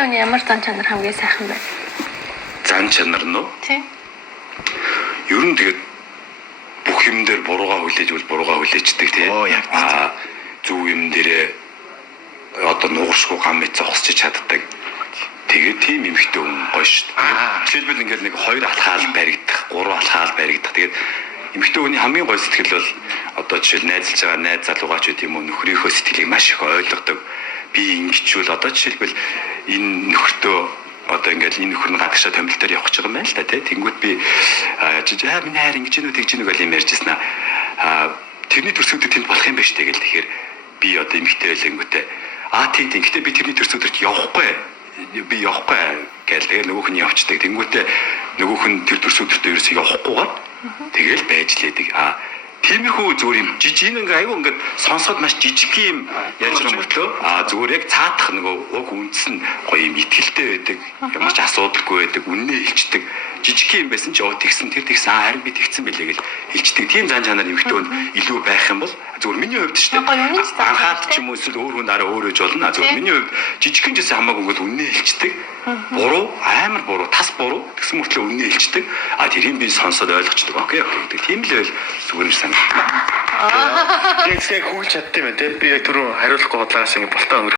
эмэгтэй хүний ямар зан чанар хамгийн сайхан бэ? Зан чанар нь Тийм. ер нь тэгээд бүх юм дээр буруугаа хүлээж хүлээждэг тийм. Яг зөв юм дээрээ одоо нууршгүй гам мэт зогсож чаддаг. Тэгээд тийм эмэгтэй хүн гоё шүү дээ. Жишээлбэл ингээд нэг 2 алхаал баригдах, 3 алхаал баригдах. Тэгээд эмэгтэй хүний хамгийн гоё сэтгэл бол одоо жишээл найзалж байгаа найз залуугаач гэдэг юм уу нөхрийнхөө сэтгэлийг маш их ойлгодог. Би ингэчүүл одоо жишээлбэл энэ нөхөртөө одоо ингээд энэ нөхөр нь гадагшаа томилтоор явах гэж байгаа юм байна л да тий. Тэнгүүд би миний хайр ингэж нү тэгж нү гэл юм ярьжсэн тэрний төрсөдөд тэнд болох юм байна штэ гэл тэгэхээр би одоо эмэгтэй байлангүүтээ тийм гэхдээ би тэрний төрсөдөрт явахгүй гэл тэгээ нөгөөх нь явцдаг. Тэнгүүтээ нөгөөх нь тэр төрсөдөртөө ерөөсөө явахгүйгээр тэгэл байж лээдэг. Тиймэрхүү зүгээр юм жижиг ингээ аюу ингээд сонсоход маш жижиг юм яаж байгаа мөртлөө зүгээр яг цаатах нөгөө уг үндэс нь гоё юм итгэлтэй байдаг. Ямар ч асуудалгүй байдаг. Үннээ хэлцдэг. Жижиг юм байсан ч тэгсэн харин би тэгсэн байлээ гэл хэлцдэг. Тийм зан чанар эмэгтэйд илүү байх юм бол зүгээр миний хувьд шүү дээ. Анхаад ч юм уу эсвэл өөр хүн дараа өөрөө ч болно. Зүгээр миний хувьд жижигхэн ч гэсэн хамаагүй ингээд үннээ хэлцдэг. Буруу, амар буруу, тас буруу гэсэн мөртлөө үннээ хэлцдэг. Тэрийг би сонсоод ойлгочдөг. Окей гэдэг. Тийм л байл зүгээр юм санагдав. Яг хүлж чаддсан юм тий. Би яг түрүү хариулахгүй бодлоос ингэ болтоо